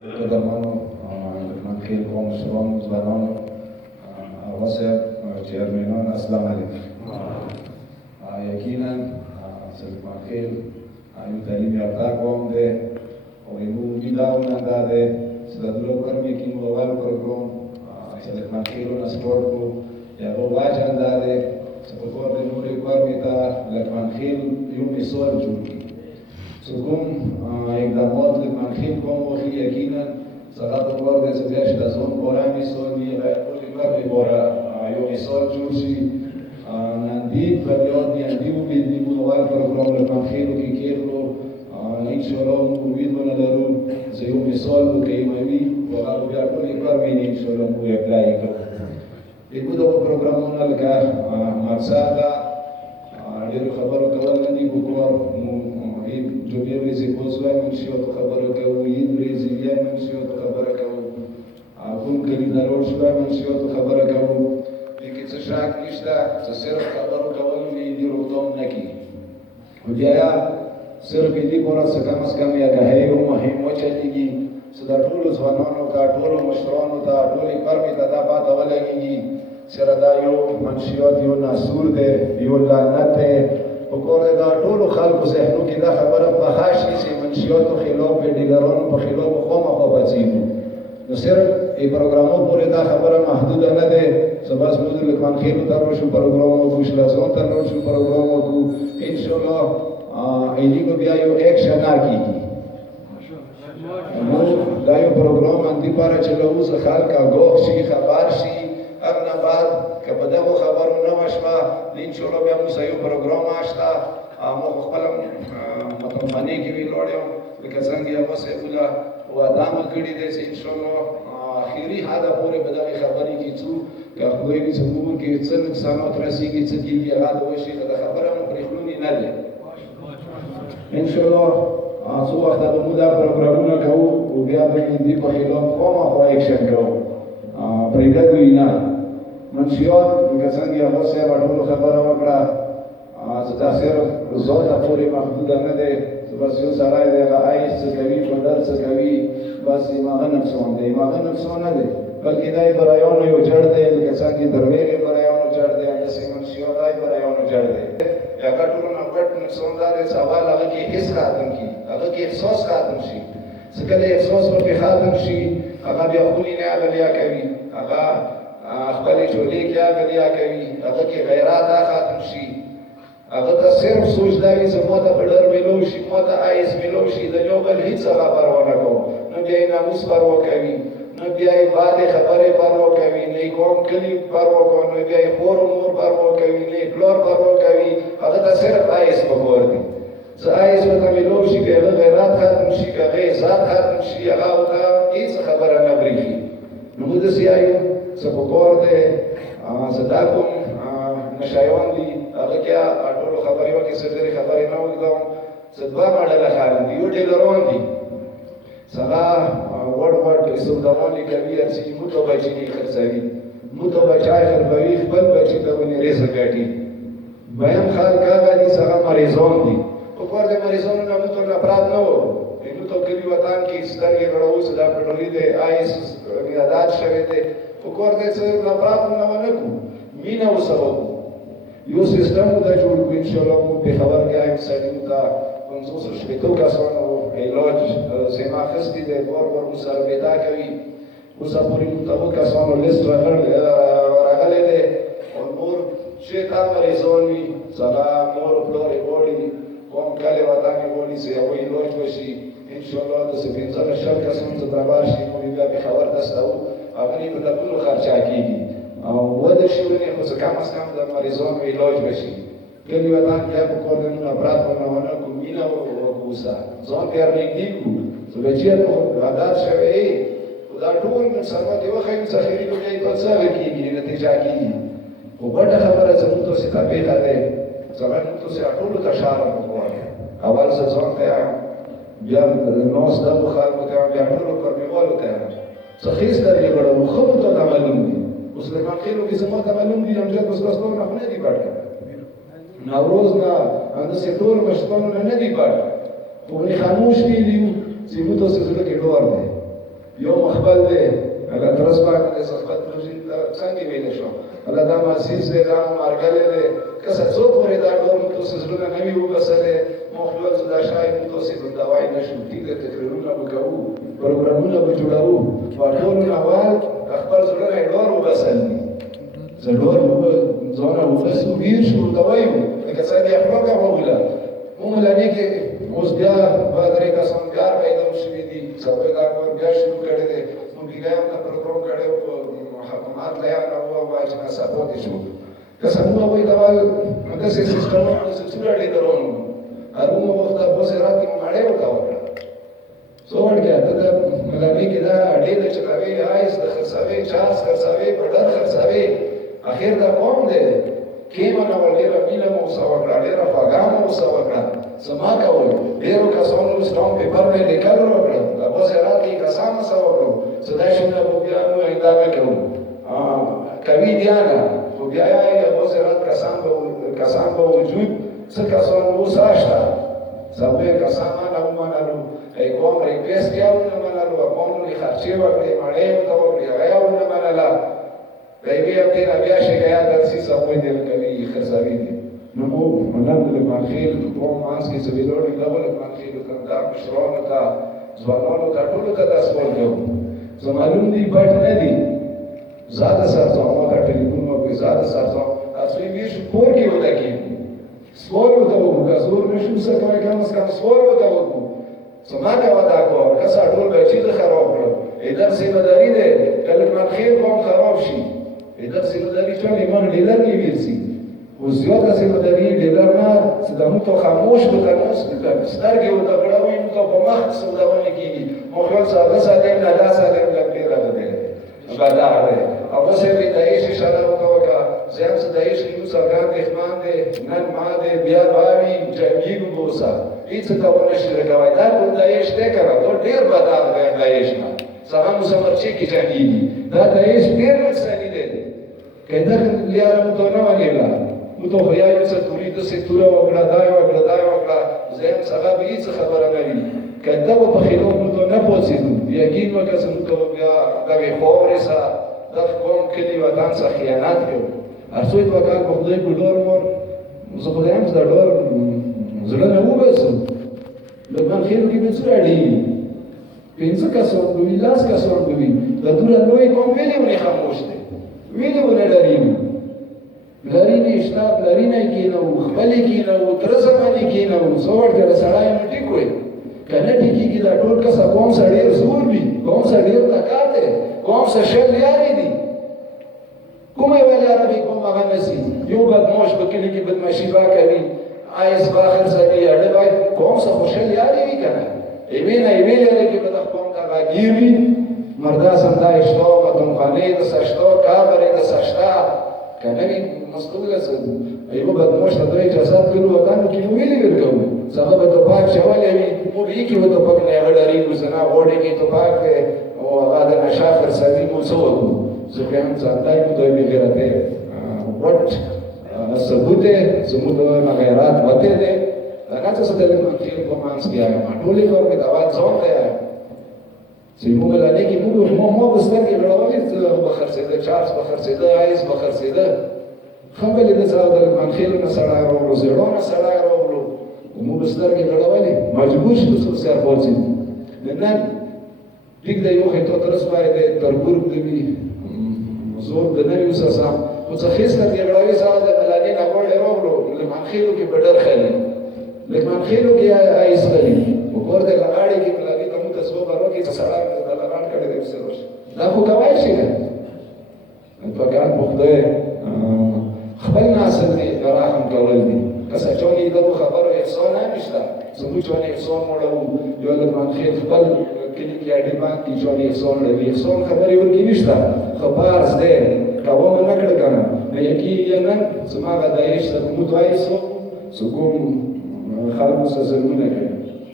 قدمانو منخیل قوم شروان زبانانو وصف چیرمنان السلام علیکم. یقینا سید منخیل ایو تعلیم یافته قوم ده او ایمو میداونه ده سدادلو کرمی کی موبایل پروگرام سید منخیلو نسپورت کو یا رو واجن ده سپکور ده نوری کرمی تا لک منخیل یوم سوال جوړ سکون اقدامات لمنخیل قوم و خیلی یقینا سقط وارد سزیش دزون بارا میسال میره کلی برمی بارا یا میسال جورشی نندید و بیاد نیندی و بیدی بودوال پروگرام لمنخیل و که کیخلو انشاءالله امید و ندارو زیو میسال و که ایموی و غالو بیار کلی برمی انشاءالله مو اپلای کرد ایکو دو پروگرامون لکه مقصد دیرو خبرو کول ندی بکوار جو بیا ورځې پوسوای منشي او خبره کوو عید ورځې بیا منشي او خبره کوو کوم کلی دروړ شوای منشي او خبره کوو دغه څه شاک نشته چې صرف خبرو کول دي روغتون نه کی او بیا صرف دې پورا څه کم از کم یا غهې او مهم وچلېږي چې دا ټول ځوانانو ته ټول مشرانو ته ټول فرمې ته دا پاته ولګي سره دا یو منشيات یو ناسور دی یو لعنت دی وګوره دا ټول خلکو ذهنو کې دا خبره په خاصي چې منشياتو خلاف د ډیلرانو په خلاف خامخا بچینو نو صرف ای پروګرامو پورې دا خبره محدود نه ده سباس موږ د منخیل تر شو پروګرام او خوشلازون تر شو پروګرام او ان شاء الله ایلیګو بیا یو اکشن کیږي نو دا یو پروګرام باندې پاره چې له اوس خلک غوښ شي خبر شي ابنا بعد که په دغه خبرو نه وشوه ان شاء الله بیا موږ یو پروګرام آشته مو خپل مطمئنه کې ویلوړم لکه څنګه یو څه ولا وادام کړی دی ان شاء الله اخیری حدا پورې په دغه خبرې کې څو که خدای دې څنګه کې څه نقصانات رسیږي څه کیږي هغه وشي دا خبره مو پرېخلونی نه ده ان شاء الله څو وخت به موږ دا پروګرامونه کوو او بیا به دې په خلاف خامخا اکشن کوو پرېږدوي نه منشيات لکه څنګه هغه صاحب ټول خبره وکړه چې دا صرف زوته پورې محدوده نه ده چې بس یو سړی دی هغه آیس څه کوي بدر څه کوي بس یې نقصان دی نقصان نه دی بلکې دا یې برایانو یو جړ دی لکه څنګه درویغې برایانو جړ دی همداسې منشيات دا یې برایانو جړ دی یا ټولو نه پټ نقصان دا دی سوال هغه کې حس ختم کړي هغه کې احساس ختم شي چې کله احساس ورته ختم شي هغه بیا خونې نه عملیا کوي هغه خپل جوړې کې عملیا کوي هغه کې غیرت ختم شي هغه ته صرف سوچ دا وي چې ماته بډر ملو شي ماته آیس ملو شي د یو بل هیڅ پروا نه کوي نو بیا یې ناموس پروا کوي نو بیا یې بعد خبرې پروا کوي نه کوم کلی پروا کوي نو بیا یې خور مور پروا کوي نه پلور پروا کوي هغه ته صرف آیس پکور دي چې آیس ورته ملو شي که هغه غیرت ختم شي که هغه عزت ختم شي هغه ورته هیڅ خبره نه بریږي نو موږ داسې وایو چې پکور دی چې دا کوم نشایان دي هغه کې ټولو خبرې وکړي څه ډېرې خبرې نه وکړم چې دوه ماډله خالم دي یو ډیلران دي هغه وړ استخدامونه کوي چې موږ ته بچي نه خرڅوي موږ ته بچای خرڅوي خپل بچي ته ونې رزق ګټي دویم خلک هغه دي چې هغه مریضان دي پکور د مریضانو نه موږ ته نفرت نه وو نو ته کلی وطن کې سترګې غړوو چې دا پټولي دی آیس میادات شوی دی پکور دې چې نفرت نه ونه کو مینه وسره یو سیستم دا جوړ کړو ان شاء الله مو په خبر کې ایم سړیو ته 500 شپږ کسانو علاج سیما خستی دی ور سره پیدا کوي اوس پورې مو کسانو لیست راغلی دی او نور چې تا مریضان وي سلام مور پلوري بوډي کوم کله وطن بوډي سي او علاج وشي ان شاء الله د سپینځه شل کسانو ته دربار شي مو بیا په خبر تاسو هغه په لګولو خرچا کیږي او ودا شورنه خو څه کم از کم د مریضانو علاج وشي کله وطن ته په کور نه نفرت ونه کومینه او کوسا ځان یې رنګي کو چې بچی ته عادت شوی دا ټول مسلمان دی وخت یې ذخیره کوي په څه کېږي نتیجه کېږي او بڑا خبره زموږ ته څه پیښه ده ځوان ته څه ټول ته شاره کوي اول ځان ته بیا نو ستاسو خلکو ته بیا ټول کورنیوالو ته څه خېس درې غړو خو ته معلوم دي اوس له مخکینو کې زموږ ته معلوم دي امجد اوس تاسو نه نه دی پټ نوروز نه اند سه ټول مشتون نه دی پټ په خاموش کې دی چې موږ تاسو سره کې ډور دی خپل دی الله ترس باندې د خپل پروژې څنګه ویل شو الله دا عزیز دی دا مارګل دی که څه څو پورې دا ډول تاسو زړه نه وي وبسره مخلوق دا شای تاسو د دوايي نشو دي د تقریرونه وکړو پروګرامونه به جوړاو ټول اول خپل زړه نه ډور وبسل ضرور ځونه وفسو ویر شو دوايي که څه دی خپل کوله موږ لانی کې اوس بیا بدرې کسان کار پیدا شوې دي سبا دا کور بیا شروع کړی دی موږ بیا هم دا پروګرام کړو په حکومت لا نه وایي چې سپورټ شو که څنګه وایي دا د سیستم د څه لري درون هغه وخت د بوسه راځي مړې وتا وکړه سو ورګه ته ملالي کې دا اړې د چلاوي آیس د خرڅاوي چارس خرڅاوي بډر خرڅاوي اخر دا قوم دی کېما نو ډېر میله مو سوا کړه ډېر فاګام مو سوا کړه سما کول ډېر کسانو سټام پیپر باندې لیکل وکړه د بوسه راځي کسان سوا کړو صدا شنه په بیا نو دا وکړو کوي دیانا خو بیا یې بوسه راځي کسان په وجود څه کسان وو ساشتا سبه کسان نه ومنلو کوم ریکوست یې نه منلو کوم نه خرچي وکړي مړې ته وکړي هغه نه منله بیا په بیا شي یا درسي سموي دل کوي خرڅاوي دي نو منل له ماخیل کوم مانس کې سویلور ډبل ماخیل کنده مشرانو ته ځوانانو ته ټول ته داس ورکو زمالون دي پټ نه دي زاده سره ما ته ټلیفون وکړي زاده سره تاسو یې شو کور کې ودا کې سوال ودا وکړه زور نشو سره کم از کم سوال ودا وکړو سماګه ودا کو کسا ټول به چې خراب کړو ادم سیمداري ده کله ماخیل کوم خراب شي ادم سیمداري چې ایمان لیدل کې ویسي او زیاده سیمداري لیدل نه صدامو ته خاموش بکنه سترګې ودا غړوي نو په مخ سوداونه کیږي مو خپل ساده ساده نه لا ساده لګي راغله بداره او څه به دایش اشاره وکړه زم څه دایش یو څنګه دښمن دې نن ما دې بیا باوی جنگیږي بوسا هیڅ کاونه شي راغوي دا کوم دایش دې کړه ته ډیر بدار دی دایش نه سلام مسمرچی کی جنگیږي دا دایش ډیر نقصان دي کله لیارم ته نه وایلا مو ته خو یې څه توري د سکتور وکړه دا وکړه زم څنګه به هیڅ خبره نه وي کله په خلاف مو ته نه پوسیدو یقین وکړه څنګه بیا دا وی خورې سره د کوم کلی وطن سره خیانت کوي ارسوید وکړ په خدای په ډور مور زه خو هم زړه ډور زړه نه وبسم لکه خیر کې به څه اړي پنځه کسان دوی لاس کسان دوی د دوی لوی کوم ویلې خاموش دي ویلې ولري لري نشته لري نه کینو خپل کینو ترسه باندې کینو زوړ کړه سړای نو ټیکوي کنه ټیکی دا ټول کسه کوم سړی زور وي کوم سړی تکار دی کوم څه شل یاري دي کومه ویل عربي کوم هغه نسی یو بدمعش په کلی کې بدمعشي با کوي آیس باخر سړی اړه وای کوم څه خوشل یاري وي کنه ایوینه لري کې په خپل دا غیری مردا سندا اشتو متم خانه د سشتو کابره د سشتا کنه وی مستوله څه ایو بدمعش د اجازه کړو وطن کې نو ویلې ورکو سبب ته پاک شوالې وي مو یې کې وته پک نه غړاري وسنا وړي کې ته پاک او هغه د نشافر سوي مو سو ځکه هم ځانته مو دوی غیرته وټ ثبوت زموږ د غیرت وته ده هغه څه د لمنتي په مانس کې ما ټولې ور کې دا ځون ده چې موږ لاندې کې مو بستر کې لړولې بخرڅه ده چارس بخرڅه ده آیس بخرڅه ده خپل د ځاو د منخیل نه سره راو زړه نه سره راو مو بستر کې لړولې مجبور شو څو سر پوڅې نن دیګ د یو هټو ترس باندې ترګور دی زور د نه یو ساسا او څه خسته دی غړوي سره د ملاني نه وړ راوړو لمنخیلو کې بدر خلې لمنخیلو کې آیس خلې وګور د لغاړي کې ملاني ته مو تاسو بارو کې سره د لغاړ کړي دی وسروش دا خو کوي شي نه په کار مخده خپل ناسل دی راهم کول دي کسه چونی د خبرو احسان نشته زموږ چونی احسان مړو یو د منخیل خپل کلی کې اړې باندې چونی احسان لري احسان خبرې ورکی نشته خبر زده کوم نه کړ کنه نه یکی نه سماغه دایښ ته مو دوی سو کوم خلکو سره زمونه کوي